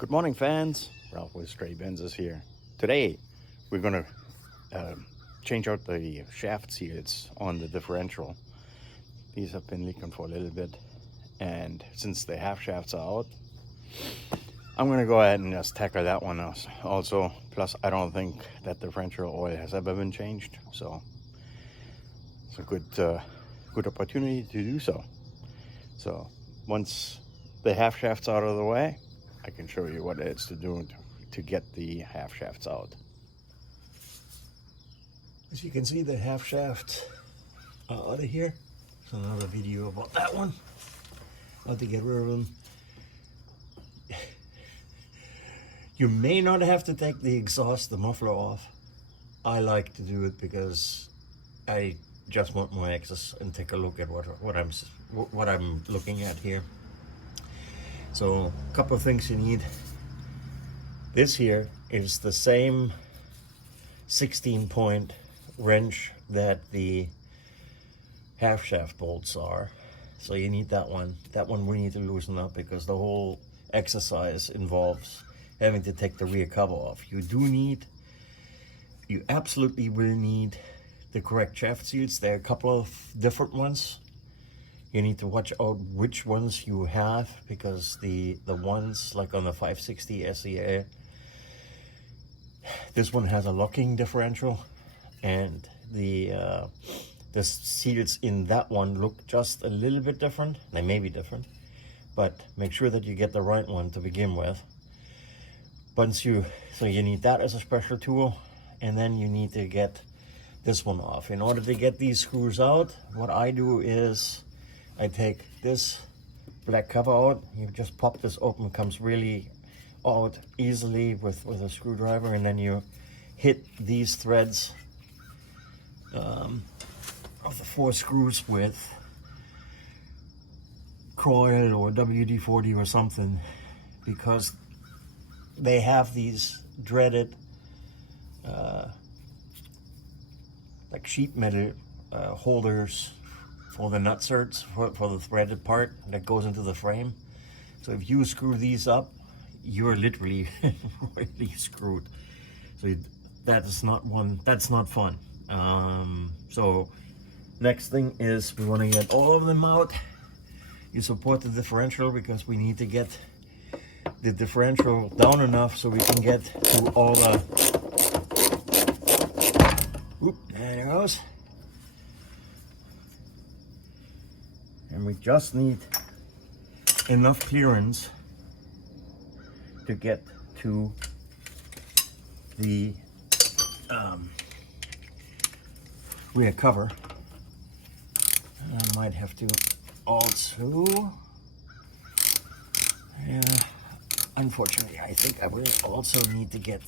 Good morning, fans. Ralph with Stray Benzes here. Today, we're going to change out the shaft seals on the differential. These have been leaking for a little bit, and since the half shafts are out, I'm going to go ahead and just tackle that one also. Plus, I don't think that differential oil has ever been changed, so it's a good opportunity to do so. So once the half shafts out of the way, I can show you what it's to do to get the half shafts out. As you can see, the half shaft out of here. There's another video about that one. How to get rid of them. You may not have to take the exhaust, the muffler off. I like to do it because I just want more access and take a look at what I'm looking at here. So a couple of things you need. This here is the same 16-point wrench that the half shaft bolts are. So you need that one. That one we need to loosen up because the whole exercise involves having to take the rear cover off. You absolutely will need the correct shaft seals. There are a couple of different ones. You need to watch out which ones you have, because the ones like on the 560 SEA, this one has a locking differential, and the seals in that one look just a little bit different. They may be different, but make sure that you get the right one to begin with. So you need that as a special tool, and then you need to get this one off. In order to get these screws out, what I do is I take this black cover out. You just pop this open, it comes really out easily with a screwdriver, and then you hit these threads of the 4 screws with coil or WD-40 or something, because they have these dreaded like sheet metal holders for the nutserts, for the threaded part that goes into the frame. So if you screw these up, you're literally really screwed. So that's not fun. So next thing is we want to get all of them out. You support the differential because we need to get the differential down enough so we can get to all the, there it goes. And we just need enough clearance to get to the rear cover. I might have to also, unfortunately, I think I will also need to get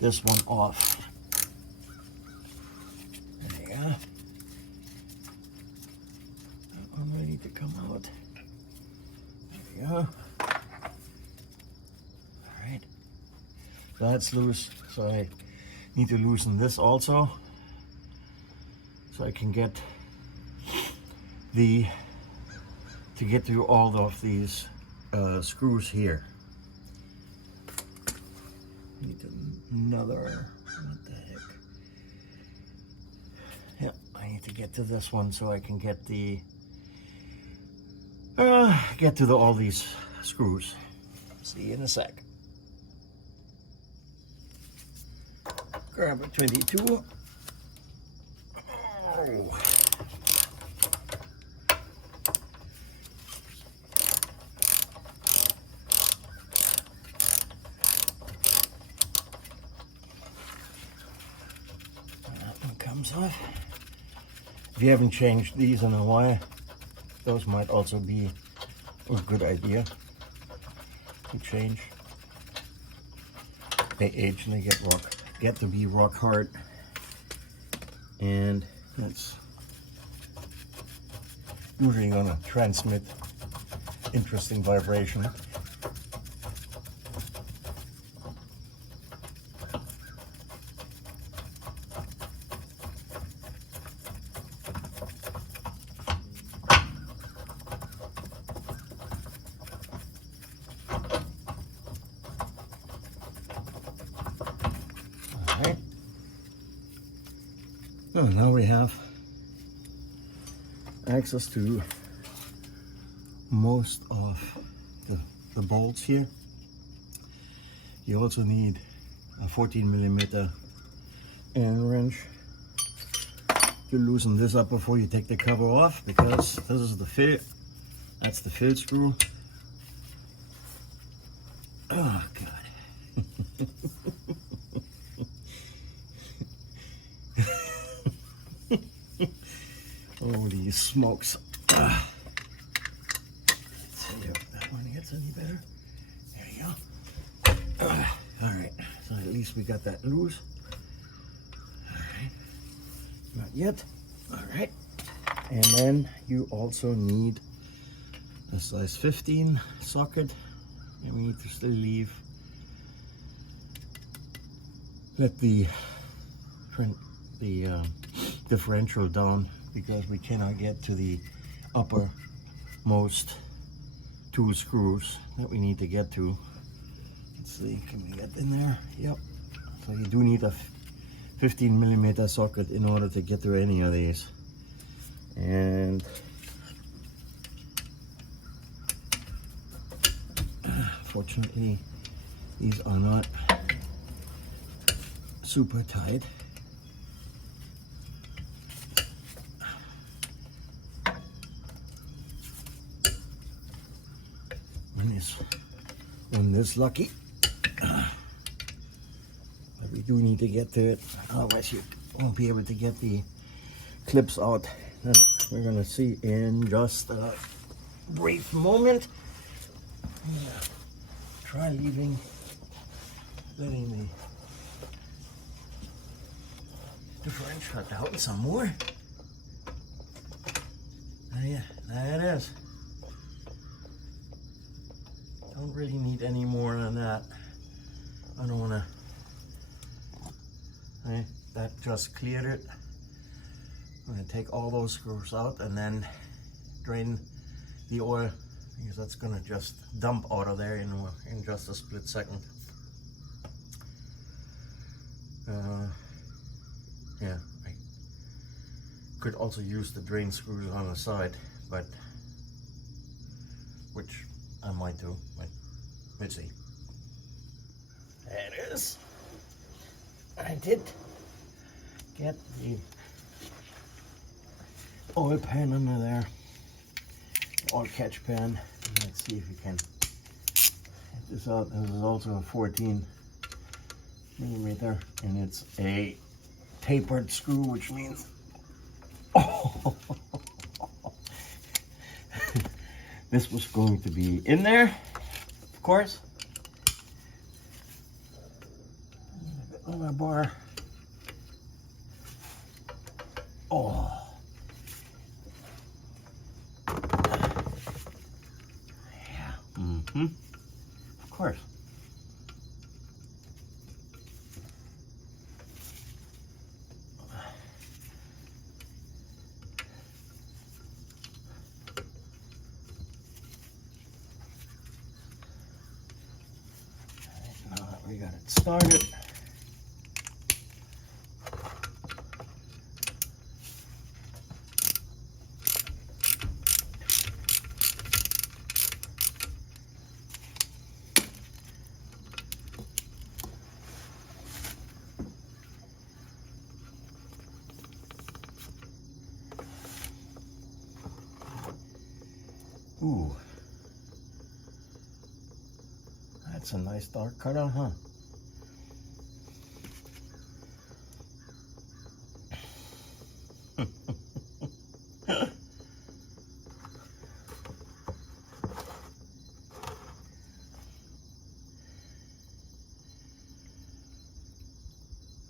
this one off. There you go. That one will need to come out. There we go. Alright. That's loose, so I need to loosen this also, so I can get to get through all of these screws here. Need another, what the heck? Yep, I need to get to this one so I can get to all these screws. See you in a sec. Grab a 22. Oh. Comes off. If you haven't changed these in a while, those might also be a good idea to change. They age and they get to be rock hard, and it's usually gonna transmit interesting vibration. Oh, now we have access to most of the bolts here. You also need a 14mm Allen wrench to loosen this up before you take the cover off, because this is the fill. That's the fill screw. Oh God. Holy smokes. Let's see if that one gets any better. There you go. Alright, so at least we got that loose. Alright, not yet. Alright, and then you also need a size 15 socket. And we need to still let the differential down, because we cannot get to the uppermost 2 screws that we need to get to. Let's see, can we get in there? Yep. So you do need a 15mm socket in order to get to any of these. And fortunately, these are not super tight. One is lucky, but we do need to get to it, otherwise you won't be able to get the clips out. And we're gonna see in just a brief moment. Yeah. Try letting the differential out some more. Yeah, there it is. Don't really need any more than that. I don't wanna, that just cleared it. I'm gonna take all those screws out and then drain the oil, because that's gonna just dump out of there in just a split second. Yeah, I could also use the drain screws on the side, but which I might do, but let's see. There it is. I did get the oil pan under there, oil catch pan. Let's see if we can get this out. This is also a 14mm, and it's a tapered screw, which means this was going to be in there, of course. A bit on our bar. Oh. Yeah. Mm-hmm. Of course. Now that we got it started, ooh, that's a nice dark color, huh?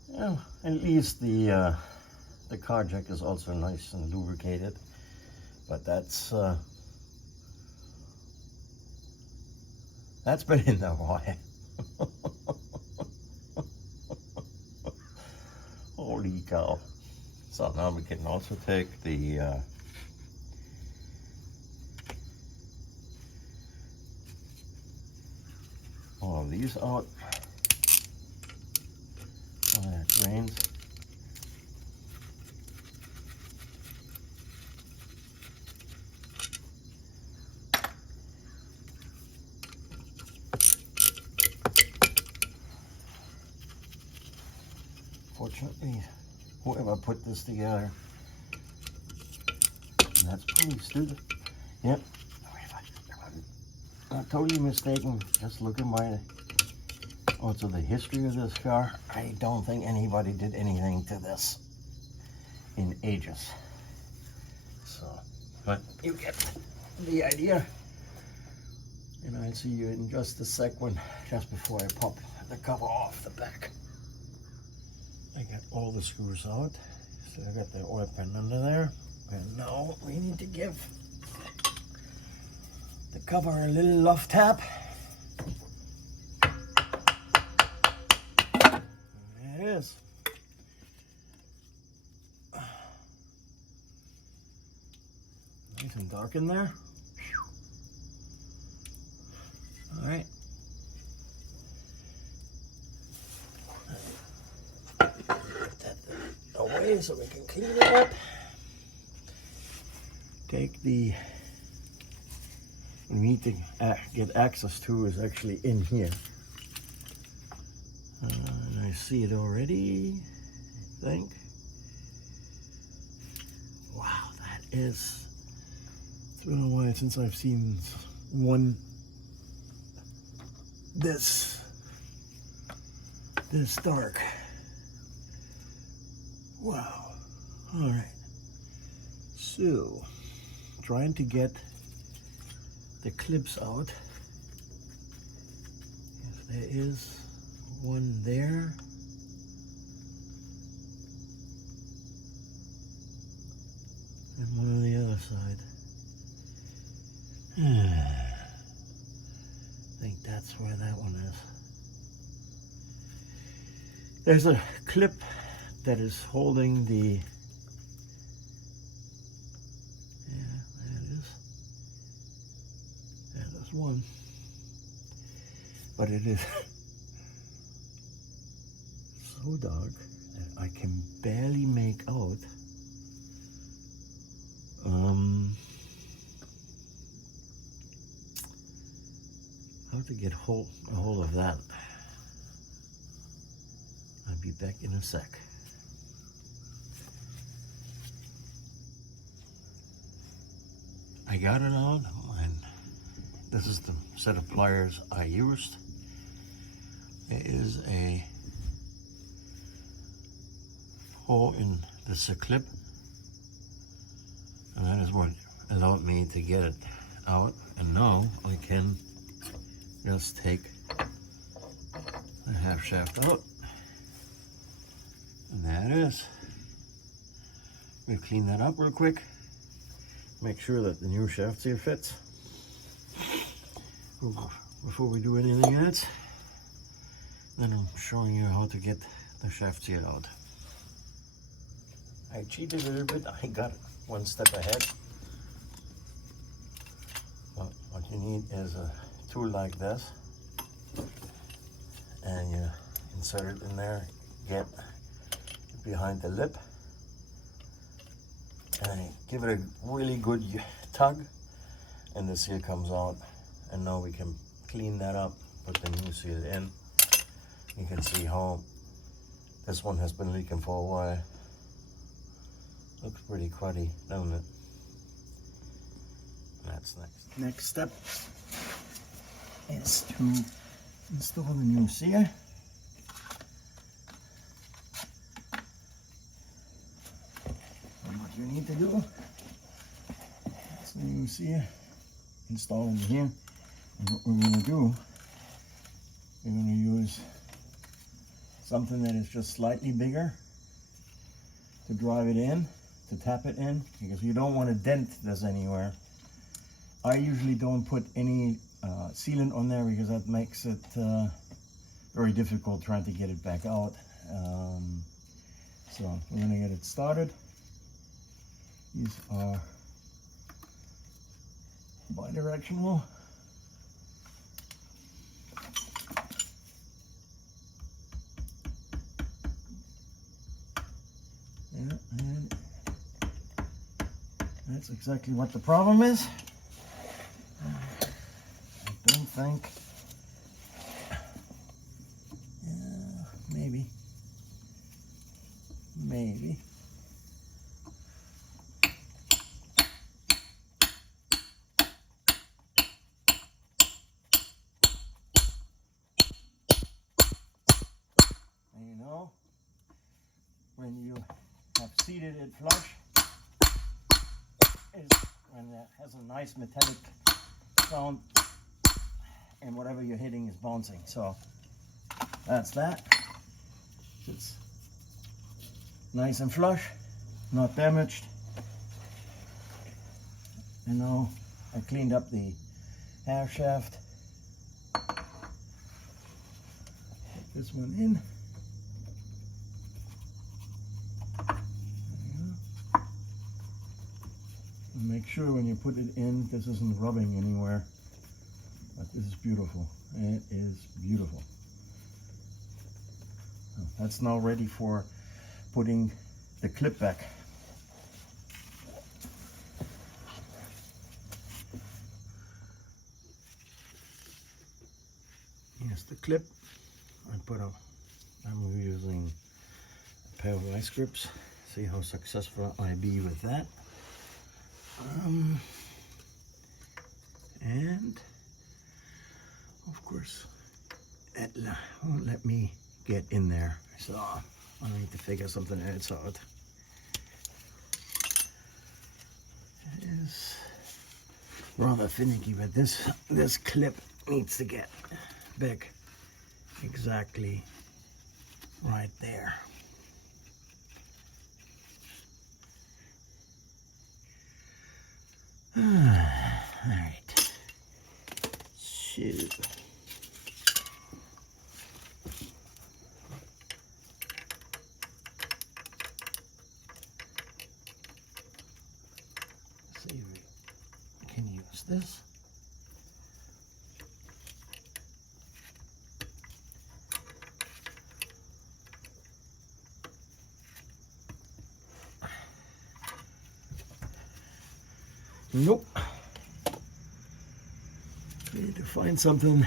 Well, at least the car jack is also nice and lubricated, but that's been in there a while. Holy cow. So now we can also take the all of these out. Oh, that drains. unfortunately, whoever put this together, and that's pretty stupid. Yep, I'm not totally mistaken. Just look at my, also the history of this car. I don't think anybody did anything to this in ages. So, but you get the idea. And I'll see you in just a sec just before I pop the cover off the back. I got all the screws out. So I got the oil pan under there. And now we need to give the cover a little love tap. There it is. Nice and dark in there. All right. Put that away so we can clean it up. Take the, what we need to get access to is actually in here. And I see it already, I think. Wow, that is, it's been a while since I've seen one this dark. Wow. All right. So, trying to get the clips out. If there is one there. And one on the other side. I think that's where that one is. There's a clip that is holding the, yeah, there it is. Yeah, there's one. But it is so dark that I can barely make out how to get a hold of that. I'll be back in a sec. I got it out, and this is the set of pliers I used. There is a hole in this clip, and that is what allowed me to get it out. And now I can just take the half shaft out, and there it is. We'll clean that up real quick, make sure that the new shaft seal fits before we do anything else. Then I'm showing you how to get the shaft seal out. I cheated a little bit. I got one step ahead. But what you need is a tool like this, and you insert it in there, get behind the lip, and give it a really good tug, and the seal comes out. And now we can clean that up, put the new seal in. You can see how this one has been leaking for a while. Looks pretty cruddy, doesn't it? That's next. Next step is to install the new seal. And what you need to do, that's the new seal, install it here. And what we're going to do, we're going to use something that is just slightly bigger to drive it in, to tap it in, because you don't want to dent this anywhere. I usually don't put any sealant on there because that makes it very difficult trying to get it back out. So we're going to get it started. These are bi-directional. Yeah, and that's exactly what the problem is. I don't think, yeah, maybe. seated it flush is when it has a nice metallic sound and whatever you're hitting is bouncing. So that's that. It's nice and flush, not damaged. And now I cleaned up the half shaft. Put this one in. Make sure when you put it in, this isn't rubbing anywhere. But this is beautiful. It is beautiful. So that's now ready for putting the clip back. Here's the clip. I'm using a pair of vice grips. See how successful I be with that. And of course it won't let me get in there, so I need to figure something else out. It is rather finicky, but this clip needs to get back exactly right there. All right. So see if we can use this. Nope. We need to find something.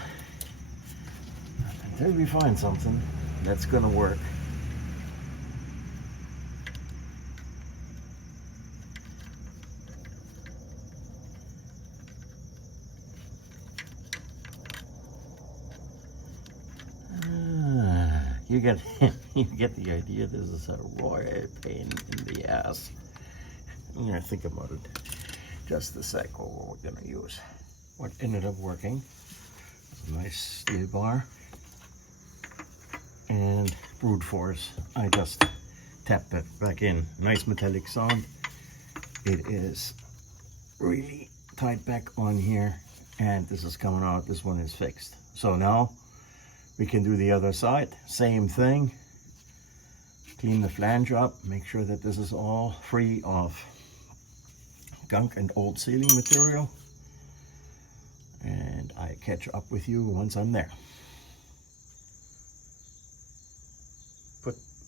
Until we find something that's gonna work. You get you get the idea. This is a royal pain in the ass. I'm gonna think about it just a sec. What we're gonna use. What ended up working is a nice steel bar and brute force. I just tapped it back in. Nice metallic sound. It is really tight back on here, and this is coming out. This one is fixed. So now we can do the other side. Same thing. Clean the flange up. Make sure that this is all free of gunk and old sealing material. And I catch up with you once I'm there.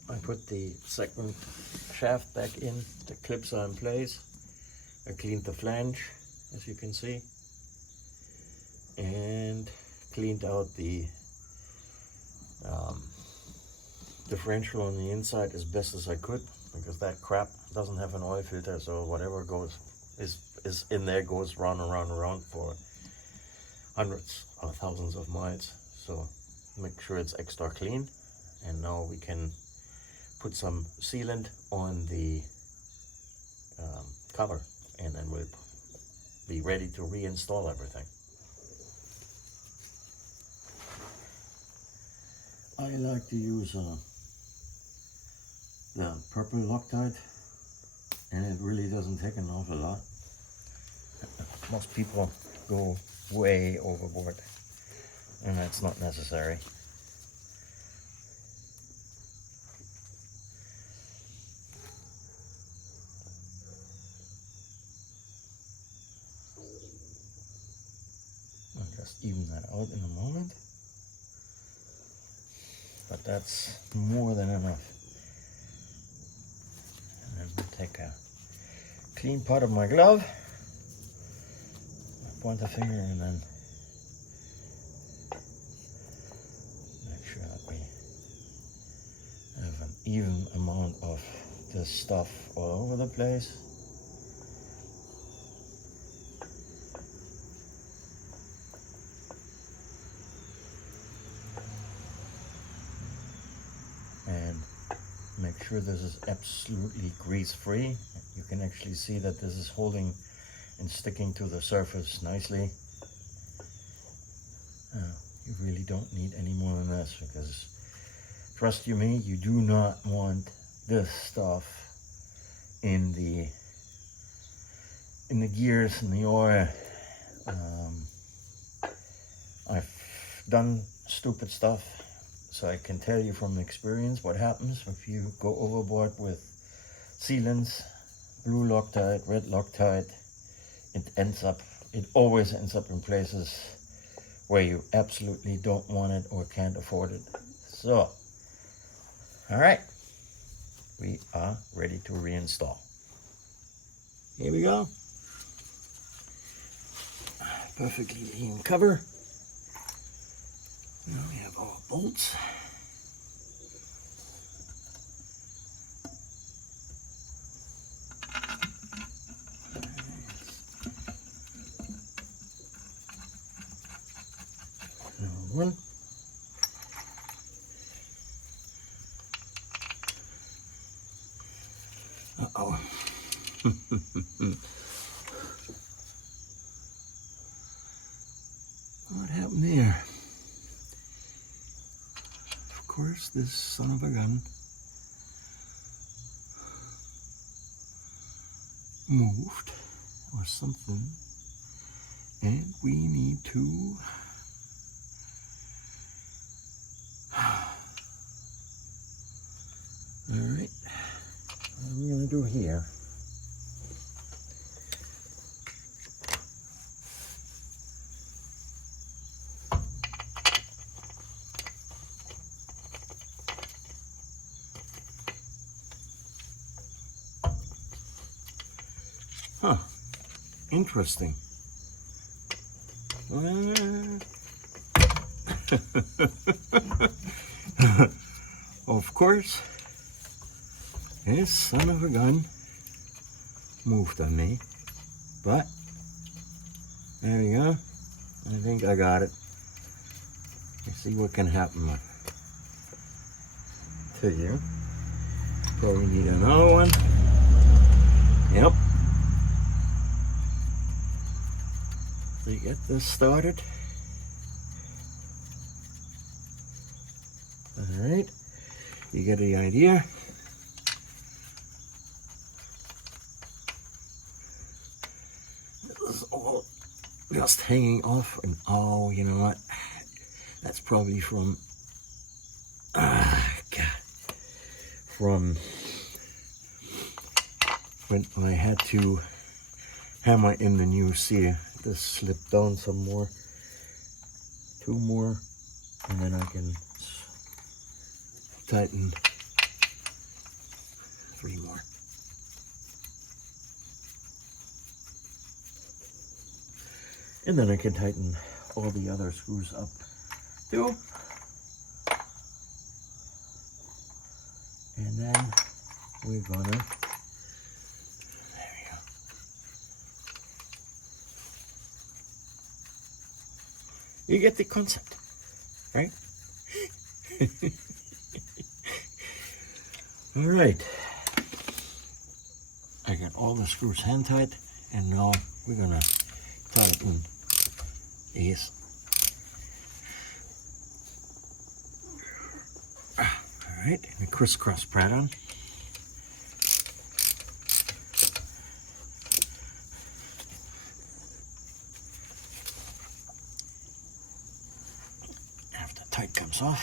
I put the second shaft back in. The clips are in place. I cleaned the flange, as you can see, and cleaned out the differential on the inside as best as I could, because that crap doesn't have an oil filter, so whatever goes is in there goes round and round and round for hundreds or thousands of miles. So make sure it's extra clean. And now we can put some sealant on the cover, and then we'll be ready to reinstall everything. I like to use the purple Loctite, and it really doesn't take an awful lot. Most people go way overboard, and that's not necessary. I'll just even that out in a moment, but that's more than enough. And then we'll take a clean part of my glove, point the finger, and then make sure that we have an even amount of this stuff all over the place. And make sure this is absolutely grease free. You can actually see that this is holding and sticking to the surface nicely. You really don't need any more than this, because trust you me, you do not want this stuff in the gears and the oil. I've done stupid stuff, so I can tell you from experience what happens if you go overboard with sealants, blue Loctite, red Loctite. It always ends up in places where you absolutely don't want it or can't afford it. So, all right, we are ready to reinstall. Here we go. Perfectly clean cover. Now we have our bolts. One. Uh-oh. What happened there? Of course, this son of a gun moved or something, and we need to all right, what are we going to do here? Huh, interesting. Of course, this son of a gun moved on me, but there we go. I think I got it. Let's see what can happen to you. Probably need another one. Yep. So you get this started. All right, you get the idea. This is all just hanging off, and oh, you know what? That's probably from from when I had to hammer in the new seal. This slipped down some more, 2 more, and then I can tighten 3 more. And then I can tighten all the other screws up too. And then we're gonna, there we go. You get the concept, right? All right. I got all the screws hand tight, and now we're gonna tighten these. All right, in a crisscross pattern. After the tight comes off,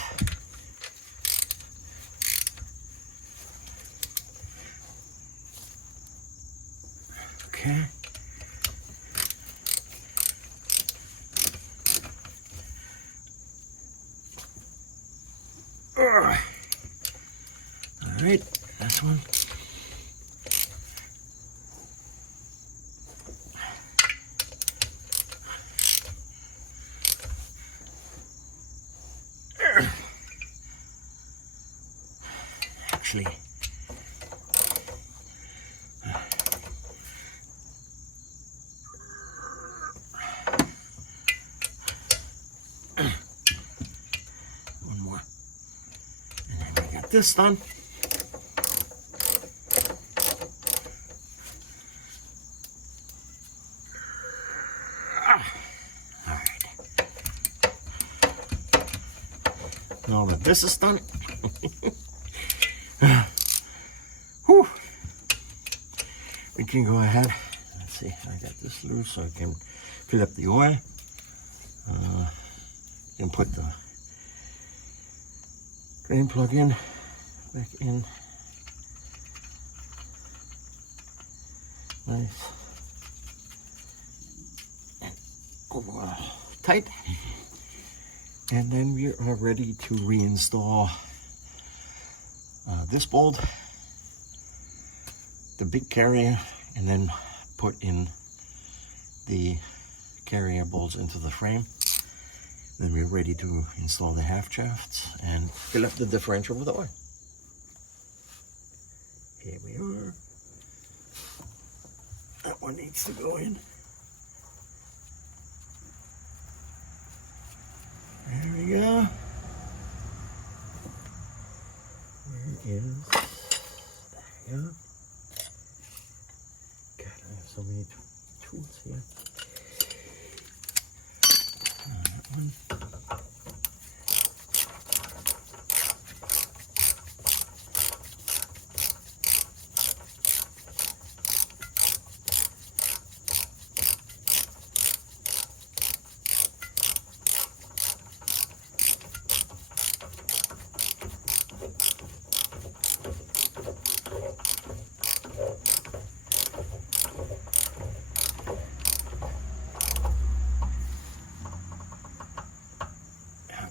okay. All right, this one. Actually, one more, and then we got this done. Now that this is done, whew, we can go ahead. Let's see, I got this loose so I can fill up the oil. And put the drain plug in, back in. Nice. And overall tight. And then we are ready to reinstall this bolt, the big carrier, and then put in the carrier bolts into the frame. Then we're ready to install the half shafts and fill up the differential with oil. Here we are. That one needs to go in. There we go. Where is that? There we go. God, I have so many tools here. That one.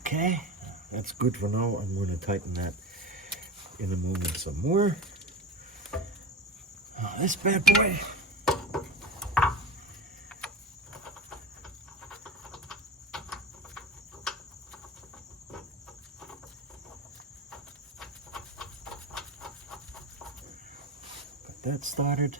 Okay, that's good for now. I'm going to tighten that in a moment some more. Oh, this bad boy. Got that started.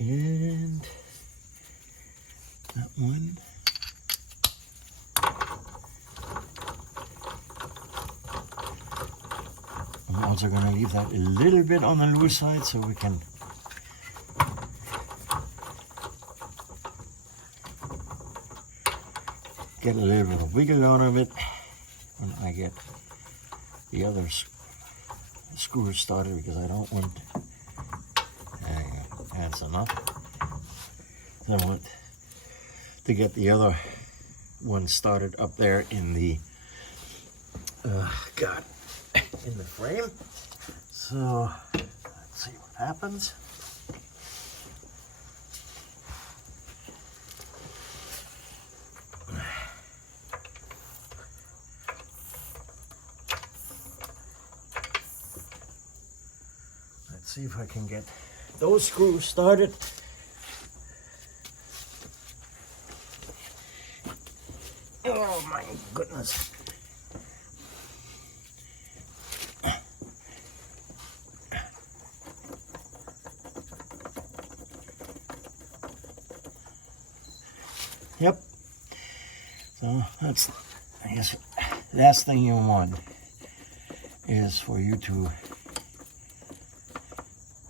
And that one. I'm also going to leave that a little bit on the loose side so we can get a little bit of wiggle out of it when I get the other screws started, because I don't want, there you go, that's enough. I want to get the other one started up there in the in the frame. So let's see what happens. Let's see if I can get those screws started. Oh my goodness. Yep. So that's, I guess, last thing you want is for you to,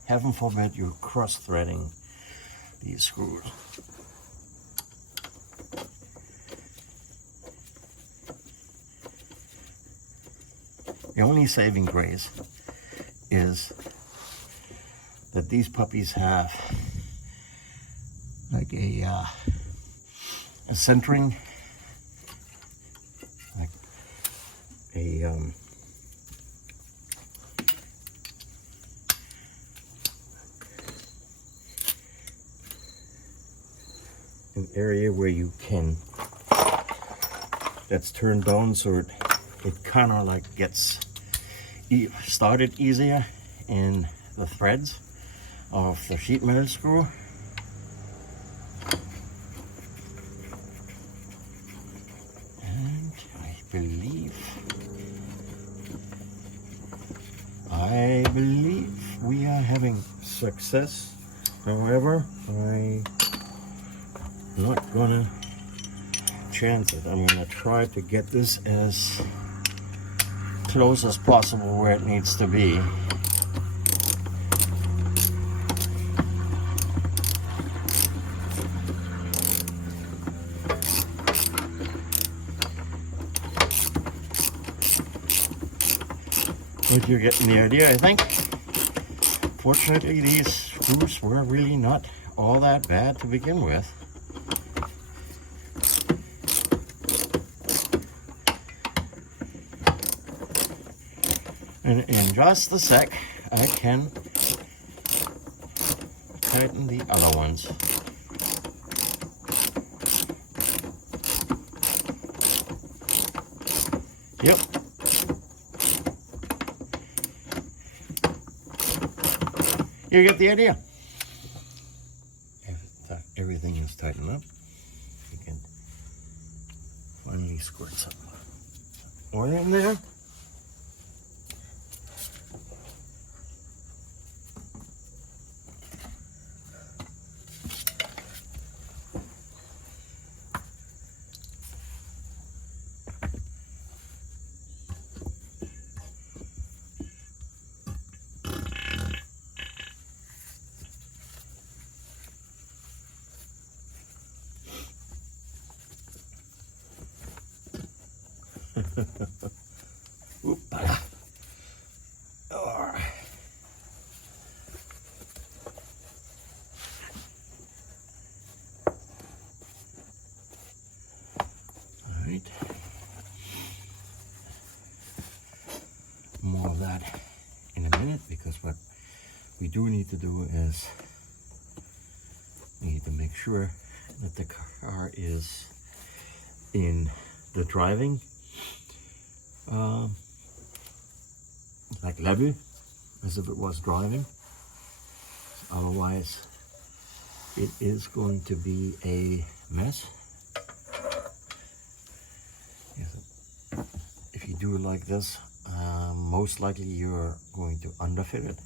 heaven forbid, you're cross-threading these screws. The only saving grace is that these puppies have like a centering, like an area where you can, that's turned down so it kind of like gets started easier in the threads of the sheet metal screw. And I believe we are having success. However, I'm not gonna chance it. I'm gonna try to get this as close as possible where it needs to be. But you're getting the idea, I think. Fortunately, these screws were really not all that bad to begin with. And in just a sec, I can tighten the other ones. Yep. You get the idea. Everything is tightened up. You can finally squirt some oil in there. Oop-a. All right. More of that in a minute, because what we do need to do is we need to make sure that the car is in the driving like level, as if it was driving. Otherwise it is going to be a mess. If you do it like this, most likely you're going to underfit it,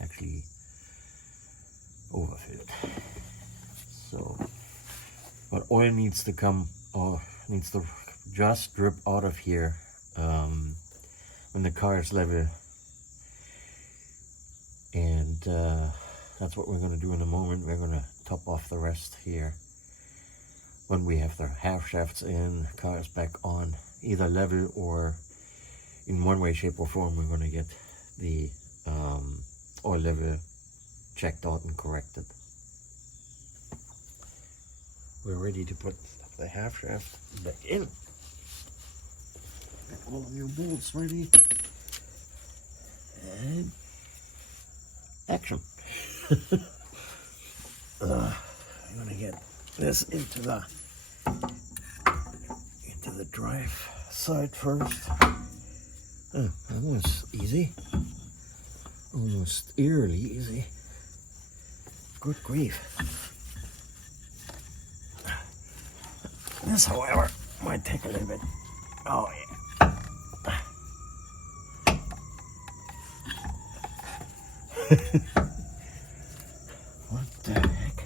actually overfit it. So, but oil needs to come, or needs to just drip out of here when the car is level. And that's what we're going to do in a moment. We're going to top off the rest here when we have the half shafts in, the car is back on either level, or in one way, shape or form, we're going to get the oil level checked out and corrected. We're ready to put the half shaft back in. Get all of your bolts ready. And action. I'm gonna get this into the drive side first. That was easy. Almost eerily easy. Good grief. This, however, might take a little bit. Oh yeah. What the heck?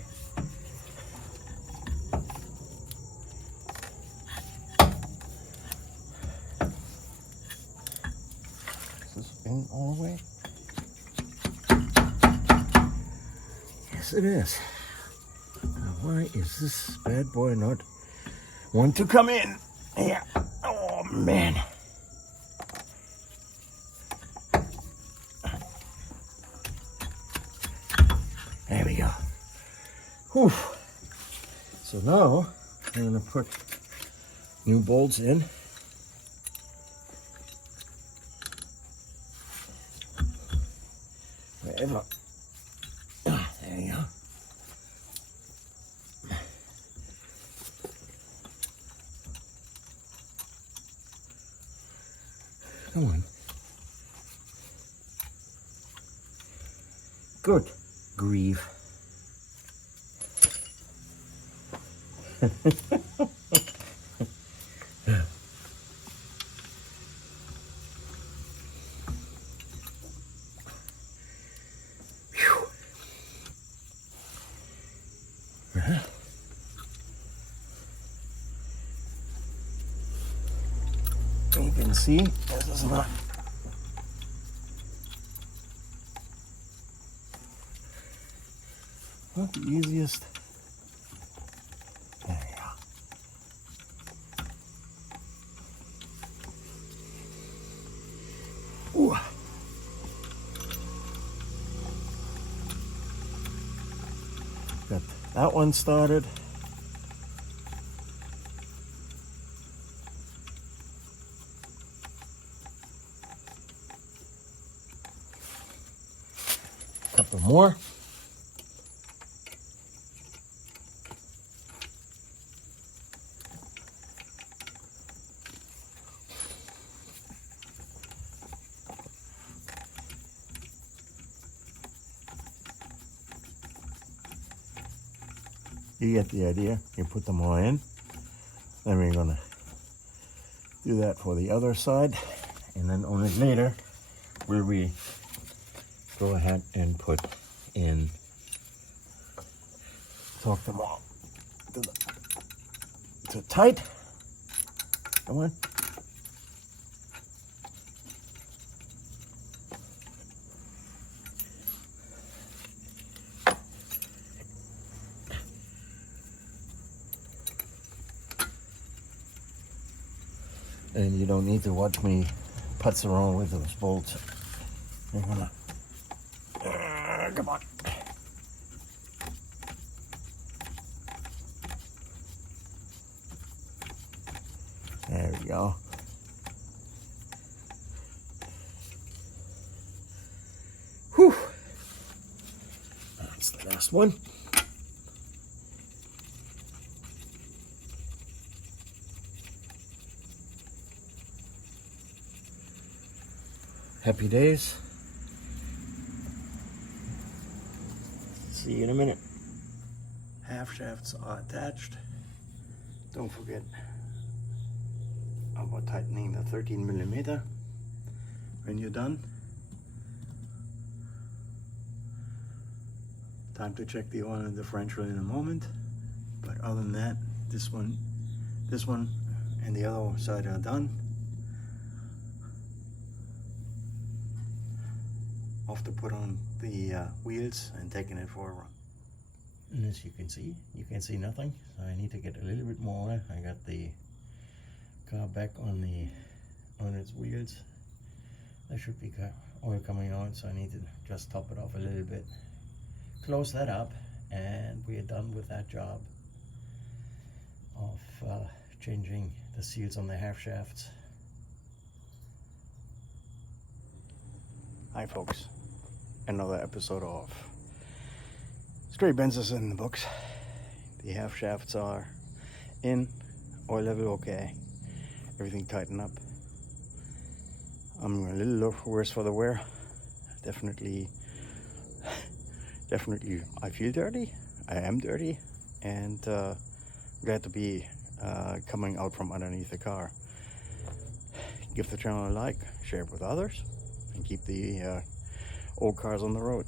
Is this in all the way? Yes, it is. Now, why is this bad boy not want to come in? Yeah. Oh man. There we go. Whew. So now I'm gonna put new bolts in. Wherever. There you go. Come on. Good grief. You can see this is not the easiest. There you go. Ooh. Got that one started. Couple more. You get the idea. You put them all in. Then we're gonna do that for the other side, and then only later will we go ahead and put in, torque them all to tight. Come on. And you don't need to watch me putz around with those bolts. You're gonna, come on. There we go. Whew. That's the last one. Happy days. See you in a minute. Half shafts are attached. Don't forget about tightening the 13mm when you're done. Time to check the oil and differential in a moment. But other than that, this one, and the other side are done. Off to put on the wheels and taking it for a run. And as you can see nothing. So I need to get a little bit more oil. I got the car back on its wheels. There should be oil coming out, so I need to just top it off a little bit. Close that up, and we are done with that job of changing the seals on the half shafts. Hi folks, another episode of Straight Benzes in the books. The half shafts are in, oil level okay, everything tightened up. I'm a little worse for the wear. Definitely I feel dirty, I am dirty, and glad to be coming out from underneath the car. Give the channel a like, share it with others, and keep the old cars on the road.